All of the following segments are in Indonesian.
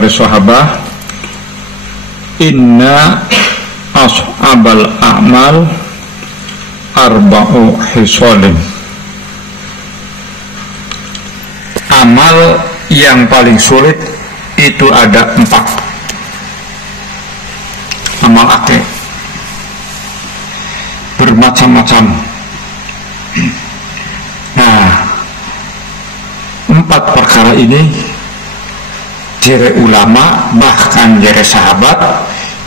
para sahabat, inna ashabal a'mal arba'u hisalin. Amal yang paling sulit itu ada 4. Amal akeh bermacam-macam. Nah, 4 perkara ini jere ulama bahkan jere sahabat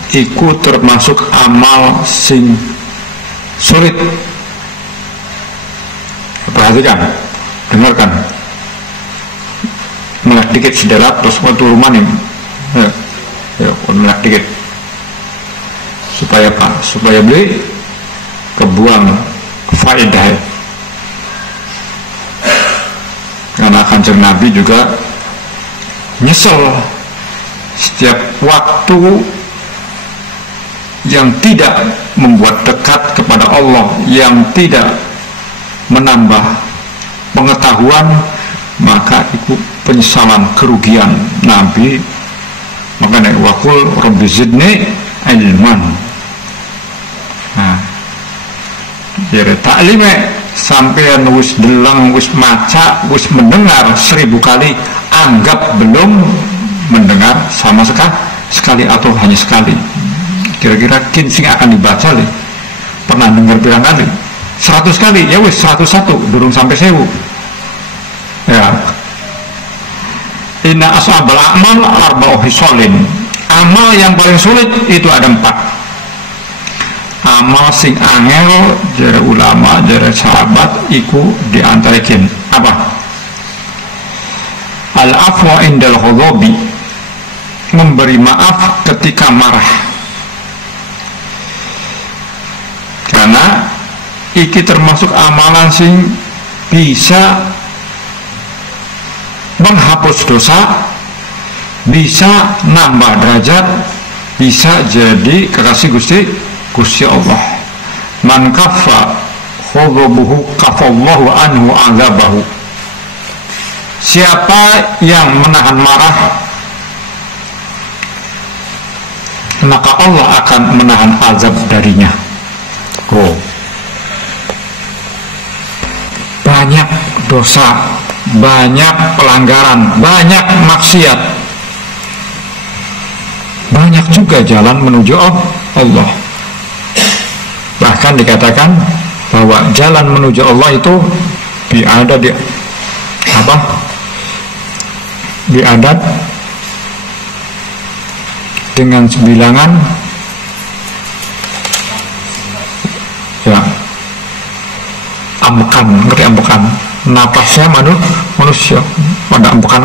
iku termasuk amal sing sulit. Perhatikan, dengarkan, melek dikit sedarat terus waktu rumah nih, melek dikit supaya apa? Supaya beli kebuang faedah. Karena Kanjeng Nabi juga nyesel setiap waktu yang tidak membuat dekat kepada Allah, yang tidak menambah pengetahuan, maka itu penyesalan, kerugian. Nabi makanya waqul rabbi zidni ilman. Nah, jadi taklime sampean wis deleng, wis maca, wis mendengar 1000 kali, anggap belum mendengar sama sekali atau hanya sekali. Kira-kira sing akan dibaca nih, pernah dengar berapa kali? 100 kali, ya wis 101, durung sampai 1000. Ya. Inna ashabal a'mal arba'u hisalin. Amal yang paling sulit itu ada 4. Amal sing angel jare ulama, jare sahabat iku diantarakan apa? Al-afwa indal ghadabi, memberi maaf ketika marah. Karena iki termasuk amalan sing bisa menghapus dosa, bisa nambah derajat, bisa jadi kekasih Gusti Allah. Man kaffa ghadabuhu kafallahu anhu azabahu. Siapa yang menahan marah, maka Allah akan menahan azab darinya. Oh. Banyak dosa, banyak pelanggaran, banyak maksiat, banyak juga jalan menuju Allah. Bahkan dikatakan bahwa jalan menuju Allah itu diadat dengan bilangan ya ambekan, ngerti ambekan, napasnya manusia pada ambekan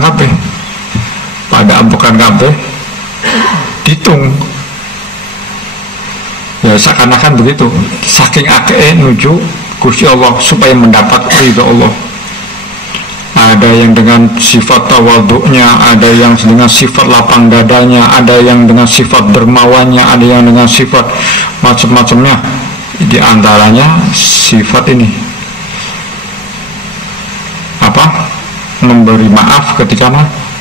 kabeh ditung. Ya seakan-akan begitu, saking akeh nuju Gusti Allah supaya mendapat ridho Allah. Ada yang dengan sifat tawaduknya, ada yang dengan sifat lapang dadanya, ada yang dengan sifat dermawannya, ada yang dengan sifat macam-macamnya. Di antaranya sifat ini apa? Memberi maaf ketika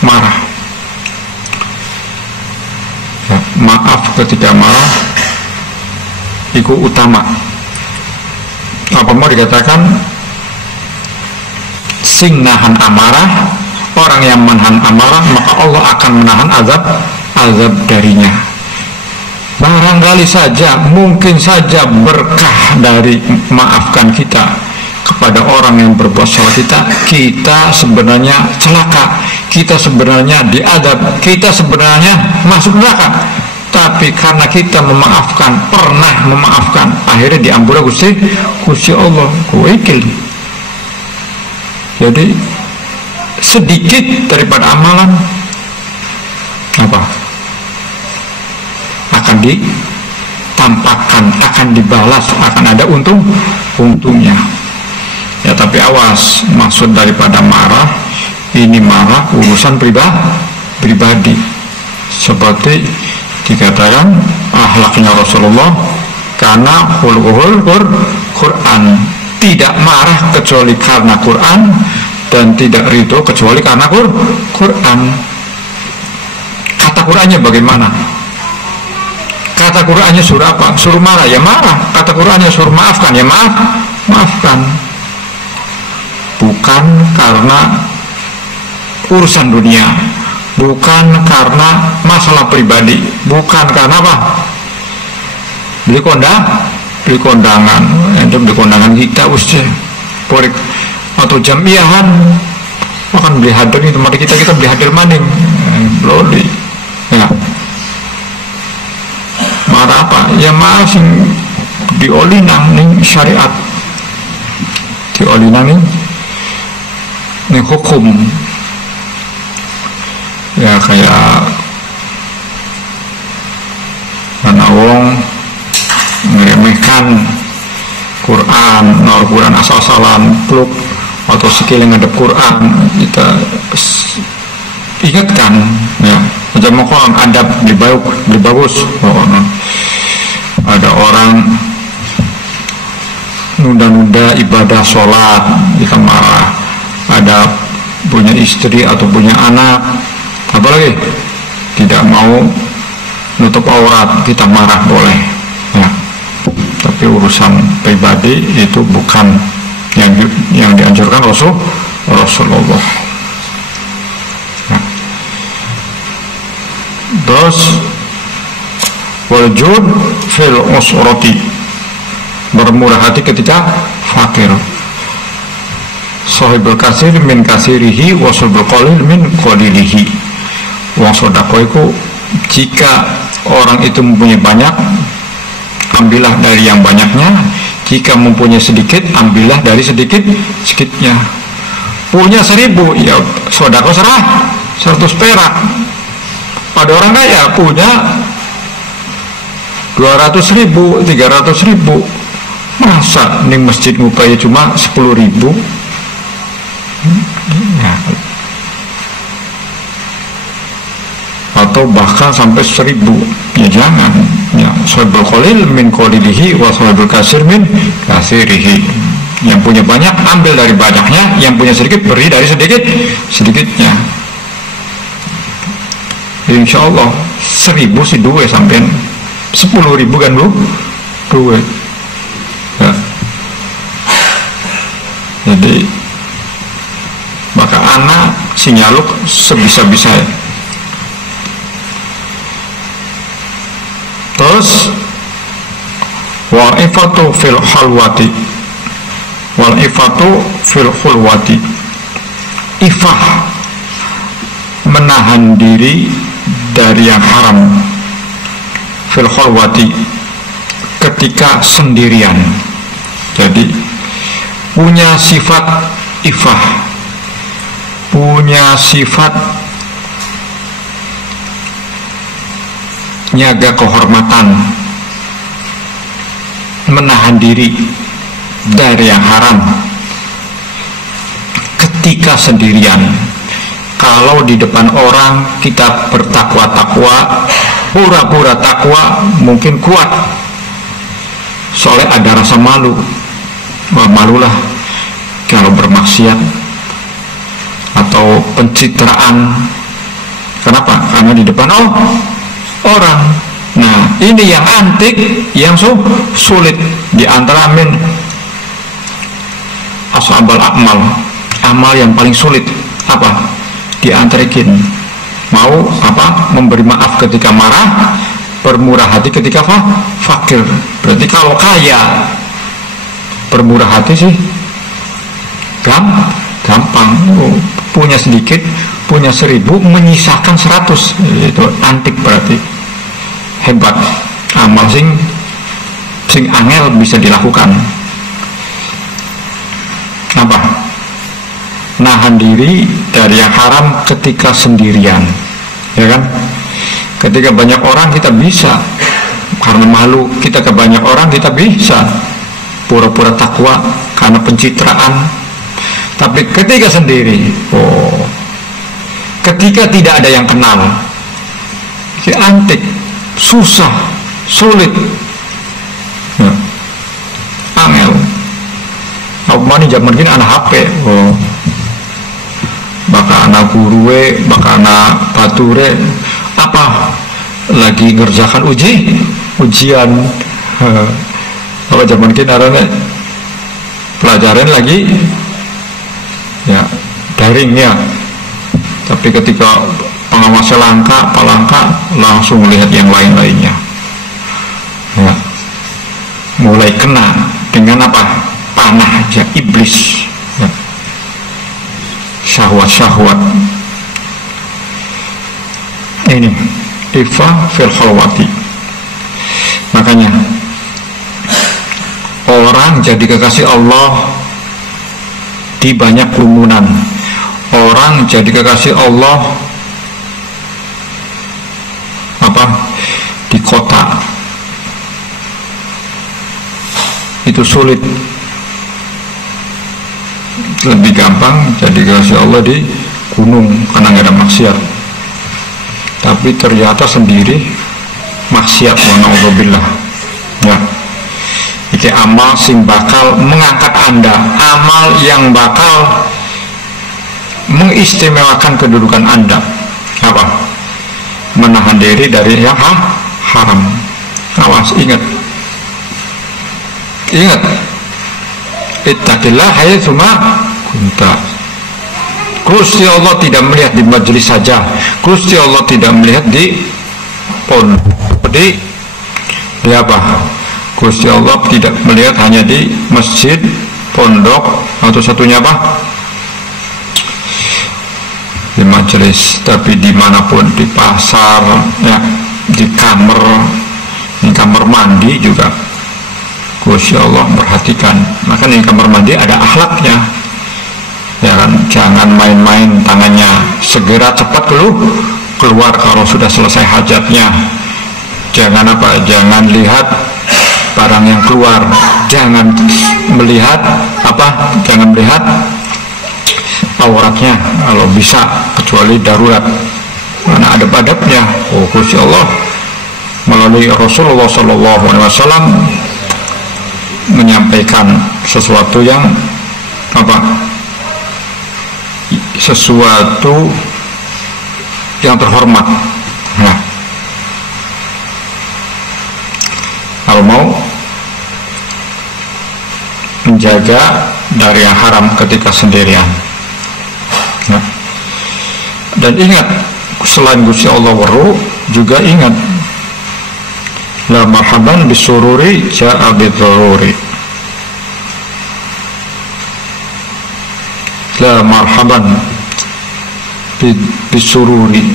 marah. Ya, maaf ketika marah itu utama. Apa mau dikatakan sing nahan amarah, orang yang menahan amarah maka Allah akan menahan azab darinya. Barangkali saja, mungkin saja berkah dari maafkan kita kepada orang yang berbuat salah kita sebenarnya celaka, kita sebenarnya diadab, kita sebenarnya masuk neraka. Tapi karena kita pernah memaafkan, akhirnya diampuni Gusti Allah. Kuikil. Jadi sedikit daripada amalan apa? Akan ditampakkan, akan dibalas, akan ada untungnya. Ya tapi awas, maksud daripada marah ini marah urusan pribadi. Seperti dikatakan akhlaknya Rasulullah karena khuluqul Quran, tidak marah kecuali karena Quran dan tidak ridho kecuali karena Quran. Kata Qur'annya bagaimana? Kata Qur'annya suruh apa? Suruh marah, ya marah. Kata Qur'annya suruh maafkan, ya maafkan. Bukan karena urusan dunia, bukan karena masalah pribadi, bukan karena apa? Beli kondangan, itu beli kondangan kita usah porik atau jamiahan, akan beli hadir di tempat kita beli hadir maning, loli, ya. Marah apa? Ya marah sing diolinang ning syariat, diolinang ning hukum. Ya kayak mana wong meremehkan Quran, Quran asal-asalan, pluk atau skill yang ngadep Quran, kita ingatkan ya, macam Quran adab lebih bagus. Ada orang nunda-nunda ibadah sholat, kita marah. Ada punya istri atau punya anak, apalagi tidak mau nutup aurat, kita marah boleh ya. Tapi urusan pribadi itu bukan yang dianjurkan Rasulullah ya. Terus waljud fil usrati, bermurah hati ketika fakir. Sahibul kasir min kasirihi wa sahibul qalil min qalilihi. Wong sedekah itu jika orang itu mempunyai banyak, ambillah dari yang banyaknya. Jika mempunyai sedikit, ambillah dari sedikitnya. Punya 1.000, ya sedekah 100 perak. Pada orang kaya punya 200.000, 300.000. Masa ning masjid ngupayi cuma 10.000? Ya. Atau bahkan sampai 1.000, ya jangan ya. Sahibul qalil min qalilihi wa sahibul kasir min kasirihi. Yang punya banyak ambil dari banyaknya, yang punya sedikit beri dari sedikitnya. Insya Allah 1.000 sih duit sampai 10.000 kan lu duit ya. Jadi maka anak sinyaluk sebisa-bisa ya. Terus wal ifatu fil khalwati, wal ifatu fil khulwati, ifah menahan diri dari yang haram, fil khalwati ketika sendirian. Jadi punya sifat ifah, punya sifat nyaga kehormatan, menahan diri dari yang haram ketika sendirian. Kalau di depan orang kita bertakwa-takwa, pura-pura takwa, mungkin kuat, soalnya ada rasa malu. Wah, malulah kalau bermaksiat atau pencitraan. Kenapa? Karena di depan orang. Nah, ini yang antik, yang sulit di antara min ashabal amal, amal yang paling sulit apa? Di antara kin mau apa? Memberi maaf ketika marah, bermurah hati ketika fakir. Berarti kalau kaya bermurah hati sih gampang. Punya sedikit, punya 1.000, menyisakan 100, itu antik, berarti hebat. Amal sing angel bisa dilakukan. Apa? Nahan diri dari yang haram ketika sendirian, ya kan? Ketika banyak orang kita bisa, karena malu kita ke banyak orang kita bisa pura-pura takwa karena pencitraan. Tapi ketika sendiri, ketika tidak ada yang kenal, si antik, susah, sulit, ya. Angel. Apa nih zaman gini anak HP, baka anak guruwe, baka anak bature, apa? Lagi ngerjakan ujian. Apa zaman kita pelajaran lagi ya daring ya. Tapi ketika pengawasnya langka langsung melihat yang lain-lainnya. Ya. Mulai kena dengan apa? Panah aja iblis. Ya. Syahwat. Ini ifa fil khalwati. Makanya orang jadi kekasih Allah di banyak kerumunan. Orang jadi kekasih Allah di kota itu sulit. Lebih gampang jadi kekasih Allah di gunung karena nggak ada maksiat. Tapi ternyata sendiri maksiat, wa na'udzubillah. Ya. Iki amal sing bakal mengangkat Anda, amal yang bakal mengistimewakan kedudukan Anda. Apa? Menahan diri dari yang haram. Awas, ingat. Ittaqillah haitsu ma kunta. Gusti Allah tidak melihat di majelis saja. Gusti Allah tidak melihat di pondok. Di apa? Gusti Allah tidak melihat hanya di masjid, pondok, atau satunya apa? Di majelis, tapi dimanapun, di pasar, ya, di kamar mandi juga. Gusti Allah perhatikan. Maka di kamar mandi ada akhlaknya. Ya kan, jangan main-main tangannya, segera cepat keluar kalau sudah selesai hajatnya. Jangan jangan lihat barang yang keluar, jangan melihat auratnya kalau bisa, kecuali darurat. Mana ada adabnya. Gusti Allah melalui Rasulullah SAW menyampaikan sesuatu yang terhormat. Nah, kalau mau menjaga dari yang haram ketika sendirian. Nah, dan ingat, selain Gusti Allah weru, juga ingat, la marhaban bisururi ja'a bidururi. La marhaban bisururi,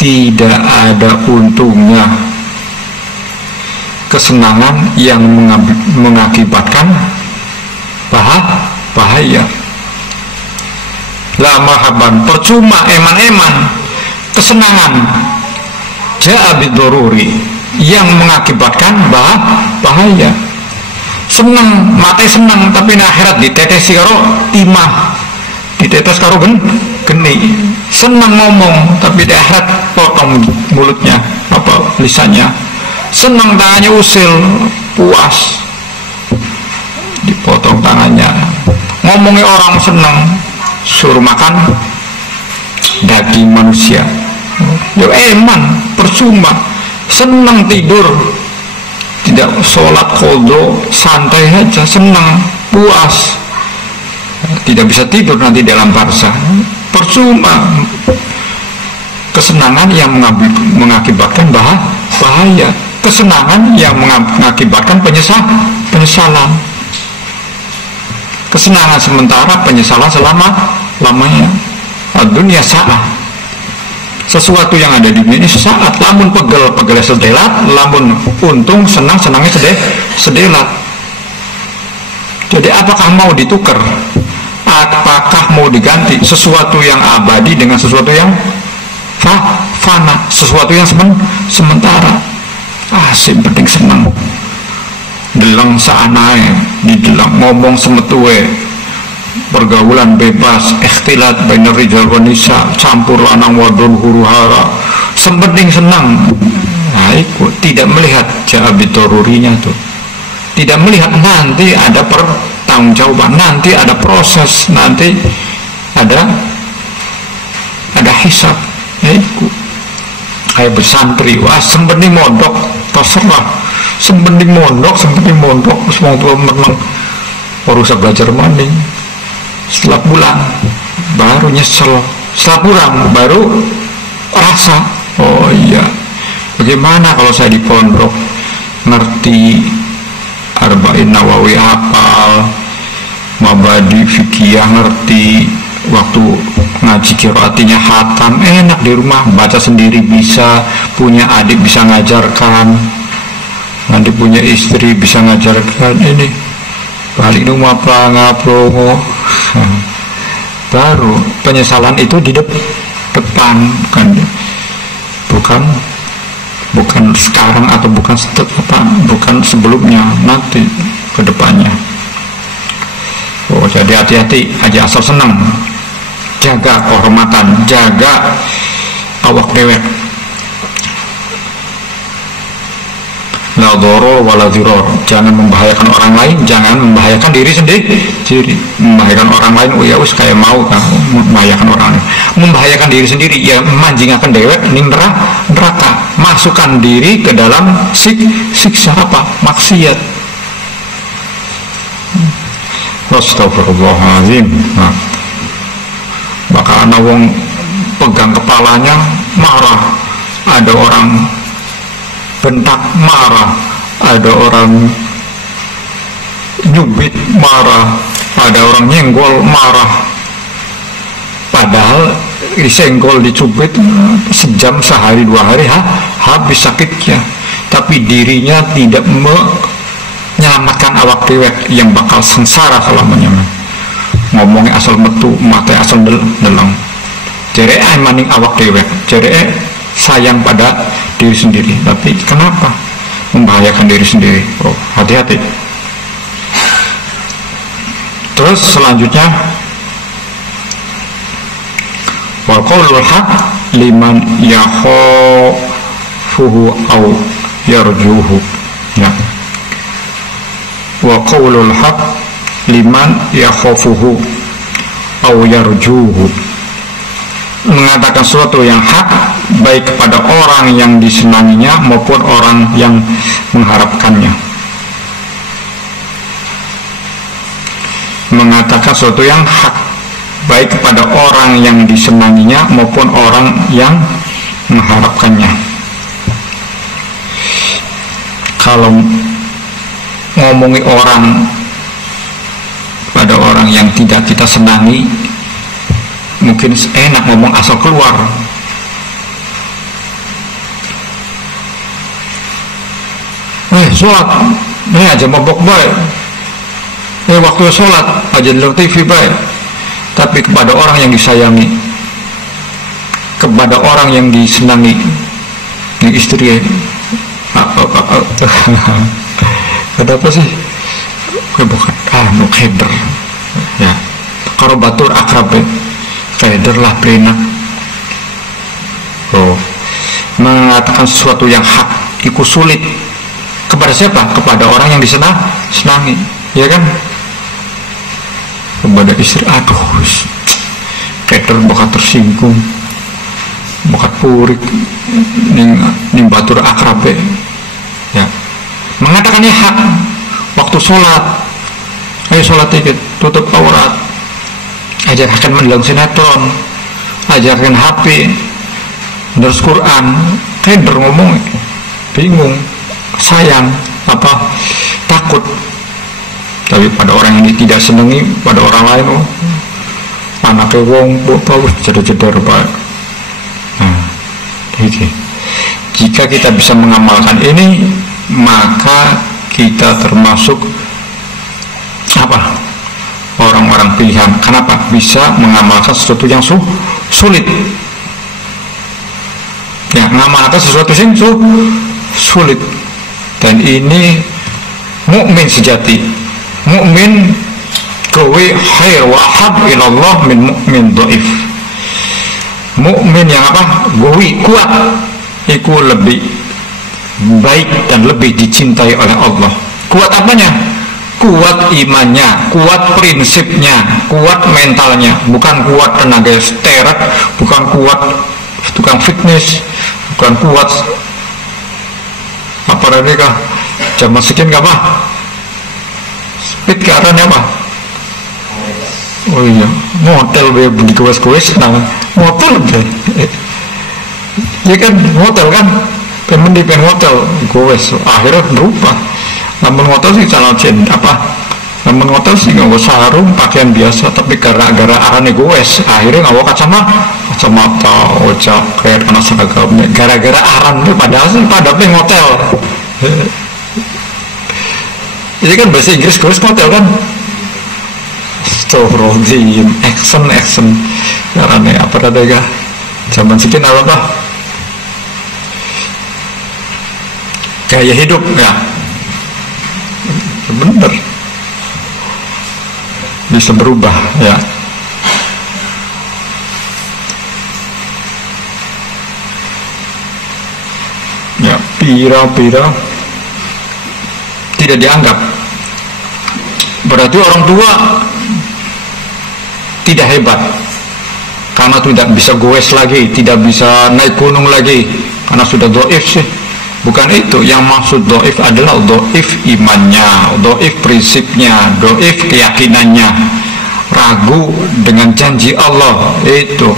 tidak ada untungnya kesenangan yang mengakibatkan bahaya. La marhaban, percuma eman-eman kesenangan ja'a bidururi yang mengakibatkan bahaya. Seneng, mate seneng, tapi di akhirat ditetesi karo timah, ditetes karo geni. Seneng ngomong, tapi di akhirat potong mulutnya, lisannya. Seneng tangannya usil, puas, dipotong tangannya. Ngomongnya orang seneng, suruh makan daging manusia. Yo eman, percuma. Seneng tidur, tidak sholat qodho, santai aja, senang, puas, tidak bisa tidur nanti dalam barzah, percuma. Kesenangan yang mengakibatkan bahaya, kesenangan yang mengakibatkan penyesalan, kesenangan sementara, penyesalan selama-lamanya. Dunia sa'ah, sesuatu yang ada di dunia ini sesaat. Lamun pegel sedelat, lamun untung senangnya sedelat. Jadi apakah mau ditukar? Apakah mau diganti sesuatu yang abadi dengan sesuatu yang fana, sesuatu yang sementara? Asik, penting senang. Delang saanae, didelang ngomong semetuwe, pergaulan bebas, ikhtilat bainar rijal wa nisa, campur lanang wadon huru hara, sempenting senang. Nah, itu tidak melihat jabitorurinya tuh, tidak melihat nanti ada pertanggungjawaban, nanti ada proses, nanti ada hisab. Itu kayak bersantri, wah sempeni mondok terserah, sempeni mondok semua tua menang urusan belajar maning. Setelah pulang baru nyesel, setelah pulang baru rasa, oh iya, bagaimana kalau saya di pondok ngerti Arba'in Nawawi hafal, Mabadi Fikiyah ngerti, waktu ngaji qiraatinya hatam, enak di rumah baca sendiri bisa, punya adik bisa ngajarkan, nanti punya istri bisa ngajarkan, ini balik rumah ngaprongo. Baru penyesalan itu di depan, bukan sekarang atau bukan sebelumnya, nanti ke depannya. Oh, jadi hati-hati aja asal senang, jaga kehormatan, jaga awak dewek. La dhoro wala dhiror, jangan membahayakan orang lain, jangan membahayakan diri sendiri. Membahayakan orang lain, oh ya us kayak mau kan membahayakan orang lain. Membahayakan diri sendiri, ya manjingakan dewek ning neraka, masukkan diri ke dalam siksa apa? Maksiat. Astagfirullahaladzim. Nah, bakal ana wong pegang kepalanya marah, ada orang bentak marah, ada orang nyubit marah, ada orang nyenggol marah, padahal disenggol dicubit sejam sehari 2 hari habis sakitnya, tapi dirinya tidak menyelamatkan awak dewek yang bakal sengsara selamanya. Ngomongnya asal metu, mata asal deleng, jere maning awak dewek, jere sayang pada diri sendiri, tapi kenapa membahayakan diri sendiri? Oh, hati-hati. Terus selanjutnya, wa qaulul haq liman yakhafuhu aw yarjuhu. Ya. Wa qaulul haq liman yakhafuhu aw yarjuhu, mengatakan sesuatu yang hak baik kepada orang yang disenanginya maupun orang yang mengharapkannya. Mengatakan sesuatu yang hak baik kepada orang yang disenanginya maupun orang yang mengharapkannya. Kalau ngomongi orang pada orang yang tidak kita senangi, mungkin enak ngomong asal keluar. Sholat, aja mabok baik. Waktu sholat aja nonton TV baik. Tapi kepada orang yang disayangi, kepada orang yang disenangi, yang istri, ada apa sih? Bukan, no kheder. Ya, kalau batur akrab, kheder lah prenak. Oh, mengatakan sesuatu yang hak, itu sulit. Kepada siapa? Kepada orang yang disenangi, ya kan? Kepada istri, aduh, keder bakat tersinggung, bakat purik, ning batur akrabe, ya. Mengatakannya hak, waktu sholat, ayo sholat dikit, tutup aurat, ajarkan mendalam sinetron, ajarkan HP, terus Quran, keder ngomong, bingung. Sayang apa takut, tapi pada orang yang tidak senangi, pada orang lain, oh, anaknya wong bagus jeder-jeder pak. Nah, jika kita bisa mengamalkan ini, maka kita termasuk apa? Orang-orang pilihan. Kenapa? Bisa mengamalkan sesuatu yang sulit. Ya, mengamalkan sesuatu yang sulit. Dan ini mukmin sejati, mukmin gawe khair wa hab ilallah min mukmin dhaif. Mukmin yang apa? Gawe kuat, itu lebih baik dan lebih dicintai oleh Allah. Kuat apanya? Kuat imannya, kuat prinsipnya, kuat mentalnya, bukan kuat tenaga sterak, bukan kuat tukang fitness, bukan kuat apa tadi kah zaman sekian gak apa speed ke arahnya apa oh iya motel beli kues nah motel deh ya kan motel kan pengen di hotel kues akhirnya berubah namun hotel sih salah apa namun hotel sih nggak sarung pakaian biasa tapi gara-gara arane kues akhirnya nggak kacamata jaket anak seragamnya gara-gara aran tuh padahal sih pada pengen hotel ini kan bahasa Inggris kues hotel kan Astagfirullahaladzim action arane apa tadi kah zaman sekian apa gaya hidup ya bener bisa berubah ya pira-pira tidak dianggap berarti orang tua tidak hebat karena tidak bisa goes lagi tidak bisa naik gunung lagi karena sudah dhaif sih. Bukan itu yang maksud dhaif adalah dhaif imannya, dhaif prinsipnya, dhaif keyakinannya, ragu dengan janji Allah. Itu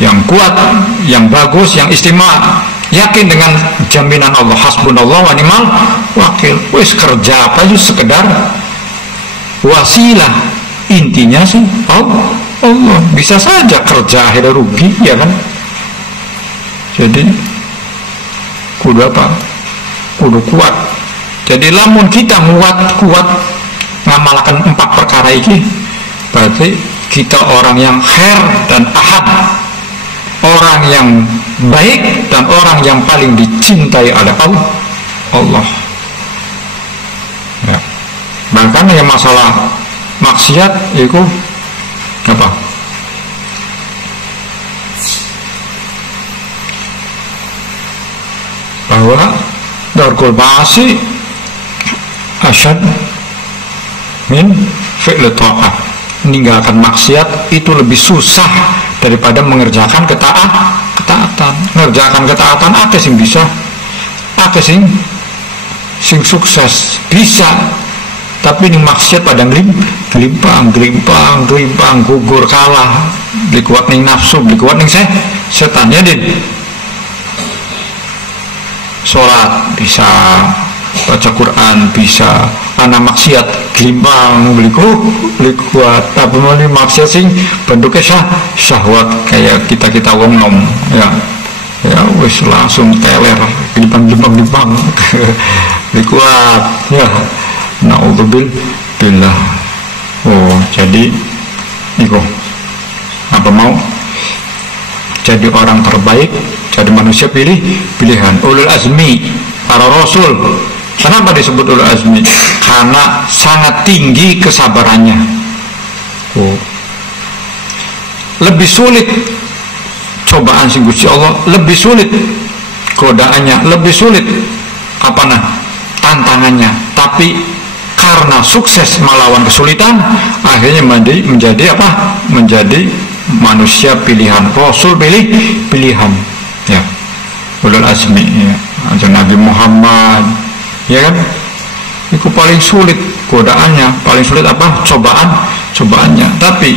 yang kuat, yang bagus, yang istimewa, yakin dengan jaminan Allah, hasbunallah wa ni'mal wakil. Wis kerja apa itu sekedar wasilah, intinya sih Allah. Bisa saja kerja akhirnya rugi ya kan. Jadi kudu apa? Kudu kuat. Jadi lamun kita kuat ngamalkan 4 perkara ini, berarti kita orang yang khair dan ahad, orang yang baik dan orang yang paling dicintai oleh Allah. Ya. Bahkan yang masalah maksiat itu apa? Bahwa darkul ba'asi asyad min fi'l ta'at, meninggalkan maksiat itu lebih susah daripada mengerjakan ketaatan. Mengerjakan ketaatan akeh sing bisa, akeh sing sukses bisa, tapi ini maksiat pada gelimpang gugur kalah, dikuat ning nafsu, dikuat ning setannya din. Sholat bisa, baca Quran bisa, anak maksiat gelimpang beli kuat, tapi malah maksiat sing bentuknya syahwat kayak kita wong nom ya wis langsung teler gelimpang beli kuat ya naudzubillah. Jadi itu apa mau jadi orang terbaik, jadi manusia pilihan ulul azmi, para rasul. Kenapa disebut ulul azmi? Karena sangat tinggi kesabarannya. Lebih sulit cobaan si Gusti Allah, lebih sulit godaannya, lebih sulit tantangannya. Tapi karena sukses melawan kesulitan, akhirnya menjadi manusia pilihan, rasul pilihan ya, ulul azmi ya, aja Nabi Muhammad ya kan, itu paling sulit godaannya, paling sulit cobaannya. Tapi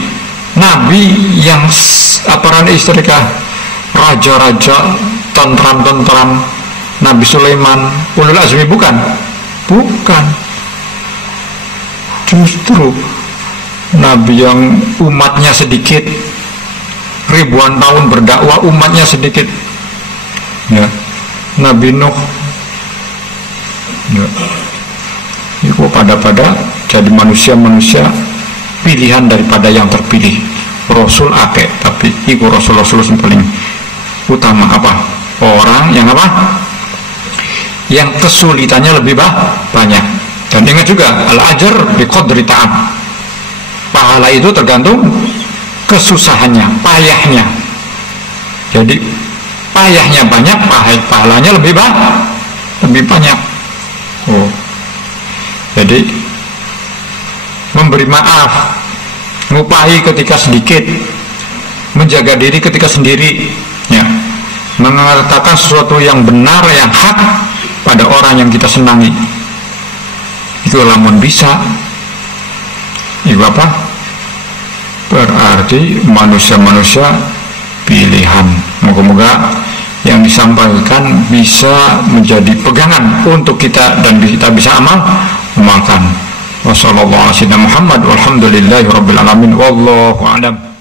Nabi yang istrikah raja-raja, tentram Nabi Sulaiman ulul azmi bukan, justru Nabi yang umatnya sedikit, ribuan tahun berdakwah umatnya sedikit ya, Nabi Nuh ya, itu pada jadi manusia pilihan daripada yang terpilih. Rasul akeh, tapi itu rasul yang paling utama orang yang yang kesulitannya lebih banyak. Dan ingat juga al-ajr biqadri ta'ab, pahala itu tergantung kesusahannya, payahnya. Jadi payahnya banyak, pahalanya lebih banyak. Jadi memberi maaf, ngupahi ketika sedikit, menjaga diri ketika sendiri ya, mengatakan sesuatu yang benar, yang hak pada orang yang kita senangi. Itu lamun bisa, ibu apa? Berarti manusia-manusia pilihan. Moga-moga yang disampaikan bisa menjadi pegangan untuk kita dan kita bisa amalkan. Wassalamualaikum warahmatullahi wabarakatuh. Walhamdulillahi rabbil alamin. Wallahu a'lam.